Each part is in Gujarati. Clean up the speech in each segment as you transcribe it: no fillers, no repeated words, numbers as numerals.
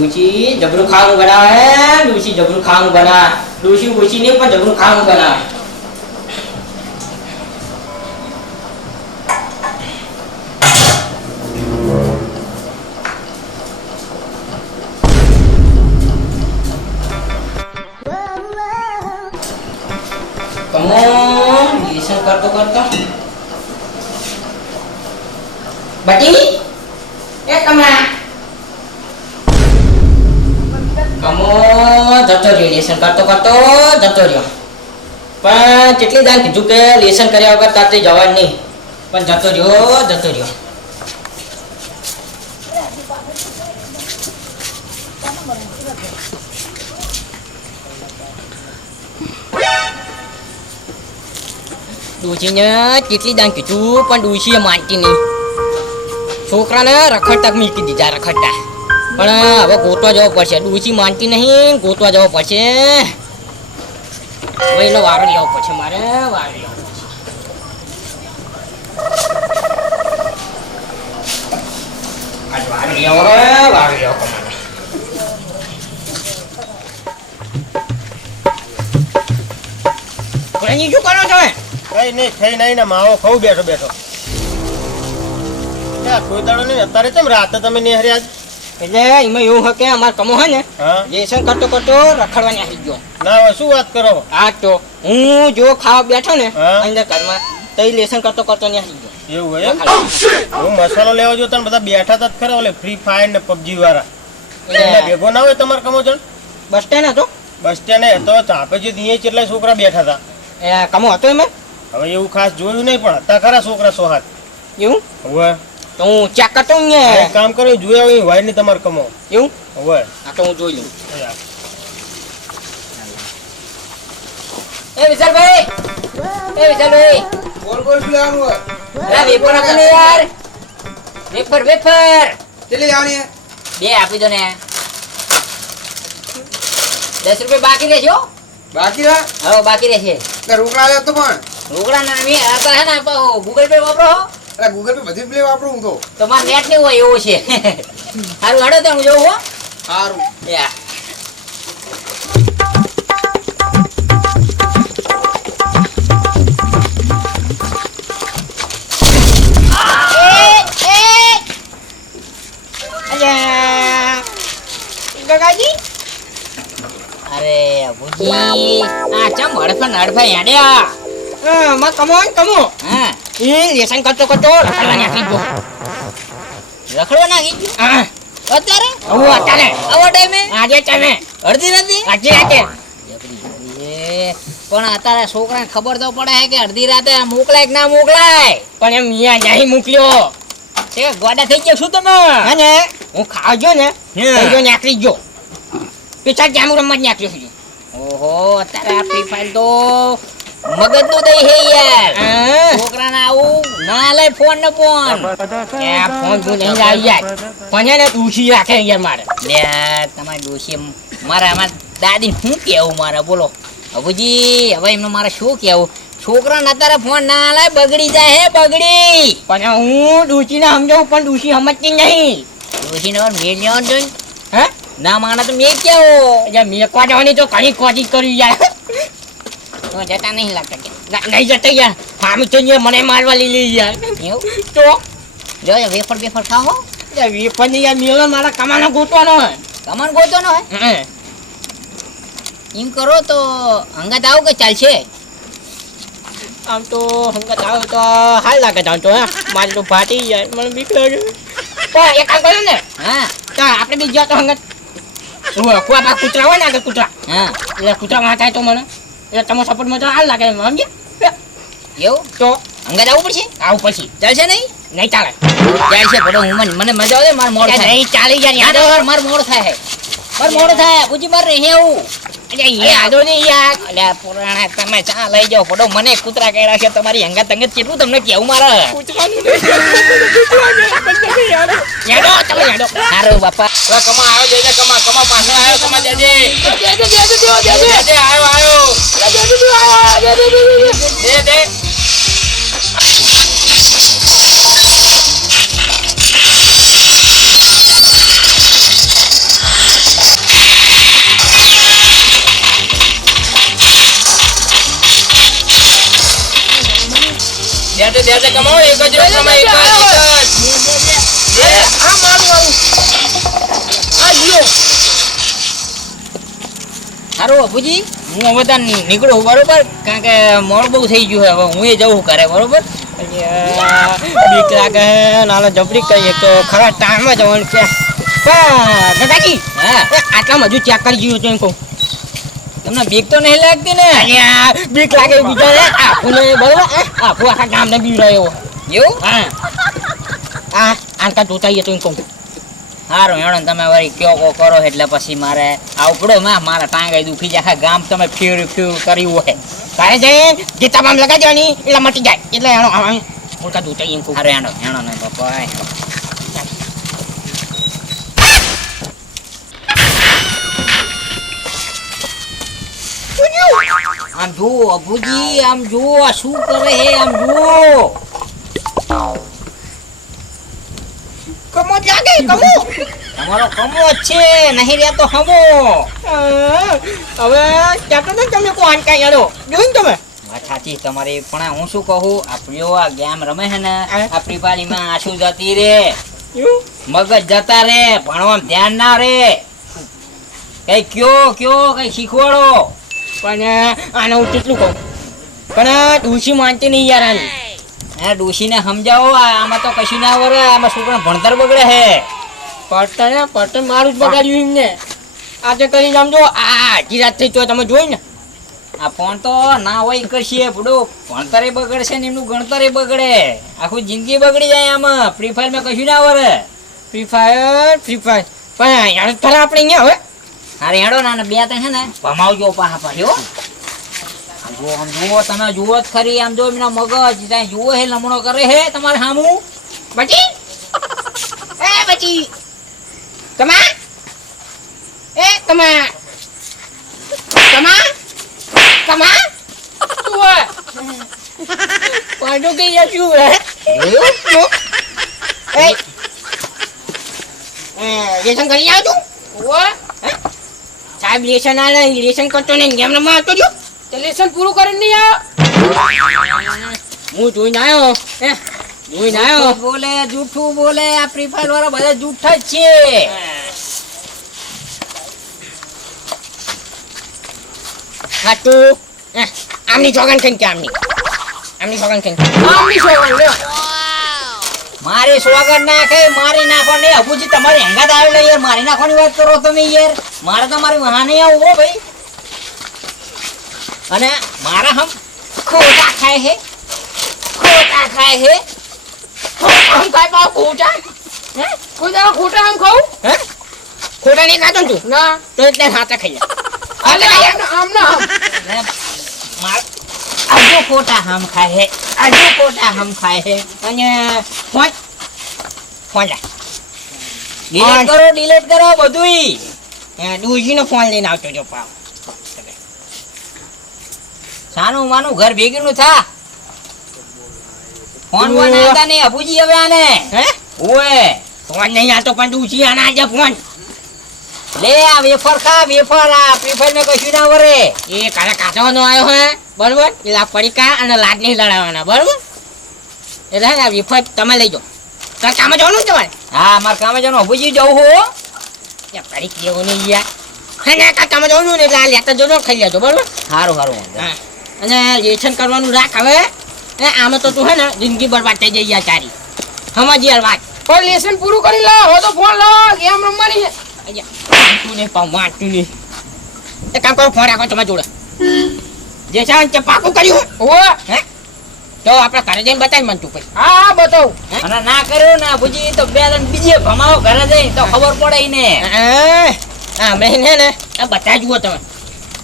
डूसी जबरू खाऊं बना है, डूसी जबरू खाऊं बना, डूसी उसी नहीं पर जबरू खाऊं बना. Kamu listen करतो बटी ए kamu જતો રહ્યો લેસન કરતો જતો રહ્યો પણ કેટલી દાન કીધું કે લેસન કર્યા વગર તાતે જવાનું નહીં પણ જતો રહ્યો ડોશીને કેટલી દાન કીધું પણ ડોશીએ માનતી નહીં છોકરાને રખડતા મૂકી દીધા રખડતા પણ હવે ગોતવા જવો પડશે ડોશી માનતી નહીં ગોતવા જવો પડશે હવે એનો વારો લેવો પડશે મારે વારો લેવો પડશે શું કરો તમે કઈ નહીં થઈ નહીં ને માવો ખાવ બેઠો કોઈ દાડો નહીં અત્યારે કેમ રાતે તમે નહીં હર્યા એટલે એમાં એવું હોય કે અમારે કમો હોય ને લેસન કરતો રખડવાની આવી ગયો ના શું વાત કરો હા તો હું જો ખાવા બેઠો ને અંદર ઘરમાં તો લેસન કરતો ને આવી ગયો એવું હોય હું મસાલો લેવા જો તમે બધા બેઠા હતા ખરા ઓલે ફ્રી ફાયર ને પબજી વાળા એટલે ભેગો ના હોય તમારે કમો છો બસ સ્ટેન્ડ હતો બસ સ્ટેન્ડ હતો ચાપે જે દિયે કેટલા છોકરા બેઠા હતા એ કમો હતો એમાં હવે એવું ખાસ જોયું નહીં પણ હતા ખરા છોકરા સોહાત એવું હવે તો હું ચેક કરતો હું કામ કરો જોયા હોય વાય નહીં તમારે કમો એવું હવે આ તો હું જોઈ લઉં એ વિશાલભાઈ બોલ લેવાનું હોય અરે વેફર આપો ને યાર વેફર કેટલી લેવાની બે આપી દો ને 10 રૂપિયા બાકી રહેશે બાકી રા હવે બાકી રહેશે એટલે રોકડા લે તો પણ રોકડા ના મે આતા હે ને ગૂગલ પે વાપરો એટલે ગૂગલ પે બધી પ્લે વાપરું હું તો તમાર નેટ નહીં હોય એવું છે હારું હાડો તો હું જોઉં હો સારું યા ગગાજી અરે બુજી આ ચમ હડફા યાડ્યા માં કમો હા એ લેસન કરતો રખડવા નાખી ગયો હા અત્યારે આવો ટાઈમે આજે ટાઈમે અડધી રાતે પણ અત્યારે છોકરાને ખબર તો પડે છે કે અડધી રાતે મોકલાય કે ના મોકલાય પણ એમ અહીંયા નહીં મોકલ્યો તે ગોડા થઈ ગયો શું તમે હે ને હું ખાવજો ને તો નાખી ગયો પીછા જામ રમવા નાખ્યો છે ઓહો અત્યારે આ ફ્રી ફાયર તો મગજ નું દઈ હે યાર છોકરાને આવું ના લે ફોન ને ફોન એ ફોન જો નહીં લાવી જાય પણ એને દૂષી રાખે યાર મારે લે તમારી દૂષી મારા દાદી શું કેવું મારે બોલો અબુજી હવે એમને મારે શું કેવું છોકરા અત્યારે ફોન ના લે બગડી જાય હે બગડી પણ હું દૂષી ને સમજાવું પણ દૂષી સમજતી નહીં દૂષી ને મેં જોઈ હે ના માના તો મેં કેવો મેં કોવાની તો ઘણી કોશિશ કરી યાર તો જતા નહીં લાગતા નહીં જતા યાર ફામી તો મને મારવા લઈ યાર એવું તો જો વેફર ખાઓ વેફર ની યાર મેલો મારા કમાનો ગોતવાનો હોય કમાન ગોતવાનો હોય એમ કરો તો હંગાત આવો કે ચાલશે આમ તો હંગાત આવો તો હાલ લાગે જાવ તો મારે તો ફાટી જાય મને બીક લાગે પણ એક કામ કરો ને હા તો આપણે બી ગયા તો હંગાત કુવા કૂતરા હોય ને આગળ કૂતરા હા એટલે કૂતરા માં થાય તો મને એટલે તમે સપોર્ટ માં તો હાલ લાગે સમજ્યા એવું તો અંગા જવું પડશે આવું પછી ચાલશે નહીં ચાલે ચાલશે પડો હું મને મજા આવે માર મોડ થાય નહીં ચાલી જાય યાર માર મોડ થાય પૂછી માર રહે એવું અરે યાદો નહીં યાર અલ્યા પુરાણા તમે ચા લઈ જાઓ પડો મને કૂતરા કર્યા છે તમારી અંગા તંગત કેટલું તમને કેવું મારે કૂતરાનું યાડો ચાલો યાડો હારો બાપા કમા આવ્યો દેજે કમા પાછળ આવ્યો કમા દેજે આવ્યો દે દે કમાવો એક જ રોજ કમાય એક જ. આ મારું આ જીઓ હારું બાપુજી હું હવે તાર નીકળું બરોબર કારણ કે મોડું બહુ થઈ ગયું હવે હું જવું કરે બરોબર બીક લાગે નાનો જબરી કહીએ તો ખરા ટાઈમમાં જવાનું છે પણ દાદાજી હા આટલામાં હજુ ચેક કરી ગયું તો એમ કહું તમને બીક તો નહીં લાગતી ને બીક લાગે બીજા આખું બરોબર આખું આખા ગામને બી રહ્યો એવું હા આ આનકા જોતા તો એમ કહું સારું હેડો તમે વળી કયો કો કરો એટલે પછી મારે આવું પડે મારા ટાંગા દુખી જાય આખા ગામ તમે ફેર કર્યું હોય તારે જઈને ગીતા બામ લગાવી દેવાની એટલે મટી જાય એટલે હેડો આનકા જોતા એમ કહું અરે હેડો હેડો ને બાપા આમ જુઓ અબુજી આમ જુઓ શું કરે હે આમ જુઓ કમો લાગે કમો તમારો કમો જ છે નહીં રહેતો હમો હવે ક્યાં તો તમે કોણ કાઈ યાડો જોઈન તમે વાત સાચી તમારી પણ હું શું કહું આપણો આ ગેમ રમે છે ને આપણી પાલીમાં આંસુ જતી રે મગજ જતા રે ભણવામાં ધ્યાન ના રે કઈ કયો કઈ શીખવાડો પણ આને હું કેટલું કહું પણ ડૂસી માનતી નહીં યાર આની હા ડૂસીને સમજાવો આમાં તો કશું ના વરે આમાં છોકરા ભણતર બગડે હે પડતર મારું જ બગાડ્યું એમને આજે કરી સમજો આજી રાત થઈ તો તમે જોઈ ને આ ફોન તો ના હોય કરશે બડો ભણતરે બગડશે ને એમનું ગણતરે બગડે આખું જિંદગી બગડી જાય આમાં ફ્રી ફાયરમાં કશું ના વરે ફ્રી ફાયર પણ યાર ખરા આપણે અહીંયા હવે અરે હેડો ના બે ત્રણ છે ને ભમાવજો પાહા પાડ્યો આમ જુઓ તમે જુઓ જ ખરી આમ જો એમના મગજ ત્યાં જુઓ હે લમણો કરે હે તમારે સામું બચી એ બચી કમા એ કમા કમા કમા તું પાડો કે યા શું હે લેસન કરી આવ તું સાહેબ લેસન આલે લેસન કરતો ને ગેમ રમવા આવતો જો તે લેસન પૂરું કરીને નહીં આવ્યો હું જોઈને આવ્યો જોઈને આવ્યો બોલે જૂઠું બોલે આ ફ્રી ફાયર વાળા બધા જૂઠા જ છે હાટુ આમની જોગન કઈ કે આમની જોગન કઈ આમની જોગન લે મારી સોગન નાખે મારી નાખો ને અબુજી તમારી હેંગાત આવે લે યાર મારી નાખવાની વાત કરો તમે યાર મારે તમારી વહાને આવું હો ભાઈ અને મારા હમ ખોટા ખાય હે હમ કાય પા ખોટા હે કોઈ દાડા ખોટા હમ ખાઉં હે ખોટા નહીં ખાતો તું ના તો એટલે હાથે ખાઈ જા અલે આમ ના માર આજુ ખોટા હમ ખાય હે અને ફોન લા ડિલીટ કરો બધુંય દૂજીનો ફોન લઈને આવતો જો પાવ સાનું માનું ઘર ભેગીનું થા ફોન આવતા નહીં અબુજી હવે આને હે ઓએ ફોન નહીં આવતો પણ દૂજી આના આજે ફોન લે આ વેફર ખા વેફર આ પ્રીફર ને કશું ના વરે એ કાલે કાચવાનો આવ્યો હે બરોબર એટલે પડીકા અને લાડ નહીં લડાવવાના બરોબર એટલે આ વેફર તમે લઈ જાઓ તાર કામે જવાનું તમારે હા મારે કામે જવાનું અબુજી જવું હો યા પડી કેવું નહીં યાર હે ને કામે જવાનું ને એટલે આ લેતા જોજો ખાઈ લેજો બરોબર સારું હા અને લેસન કરવાનું રાખ હવે આમાં તો તું હે ને જિંદગી બરબાદ થઈ જઈ યાર તારી સમજ યાર વાત પણ લેસન પૂરું કરી લા હો તો ફોન લાવો ગેમ રમવાની છે તું ને મારતું નહીં એક કામ કરો ફોન રાખો તમારા જોડે જે છે તે પાકું કર્યું હો હે તો આપણે ઘરે જઈને બતાવી મન તું પછી હા બતાવ અને ના કર્યો ને ભુજી તો બે જણ બીજે ભમાવો ઘરે જઈને તો ખબર પડે ને હા મેં ને આ બતા જુઓ તમે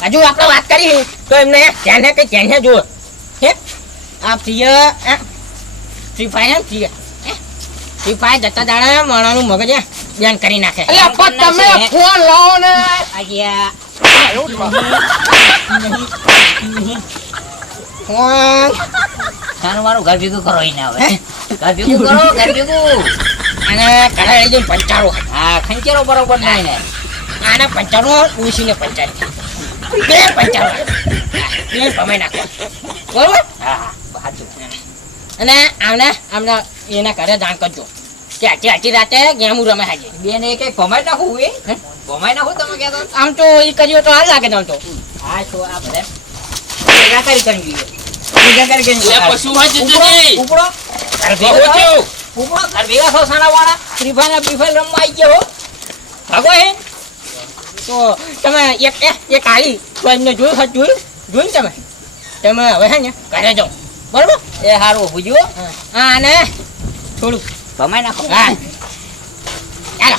હજુ આપણે વાત કરી તો એમને ધ્યાન કે ધ્યાન જુઓ હે આ ફ્રી ફાયર ફ્રી ફાયર જતા દાડા માણાનું મગજ બેન કરી નાખે અલ્યા પણ તમે ફોન લાવો ને આયા ફોન સાનું મારું ઘર ભેગું કરો એને હવે ઘર ભેગું કરો ઘર ભેગું અને ઘરે લઈ જઈને પંચારો હા ખંચેરો બરોબર નહીં ને આને પંચારો ઉછીને પંચારી બે પંચારો બે ભમાઈ નાખો બરોબર હા સાચું અને આમને એના ઘરે જાણ કરજો કે આટલી રાતે ગેમ રમે હાજે બેન એ કઈ ભમાઈ નાખું એ ભમાઈ નાખું તમે કહેતો આમ તો એ કર્યો તો હાલ લાગે તો હા તો આ બધા ભેગા કરી જોઈએ લે પશુ હોય જીતજી ઉપડો બહુ થયું ઉપડો ઘર ભેગા થો સાણાવાળા ફ્રી ફાયર રમવા આવી ગયો ભાગો હે તો તમે એક આલી તો એમને જોયું તમે હવે હે ને ઘરે જાઓ બરોબર એ સારું ભૂજ્યું હા અને થોડુંક ભમાઈ નાખો હા ચાલો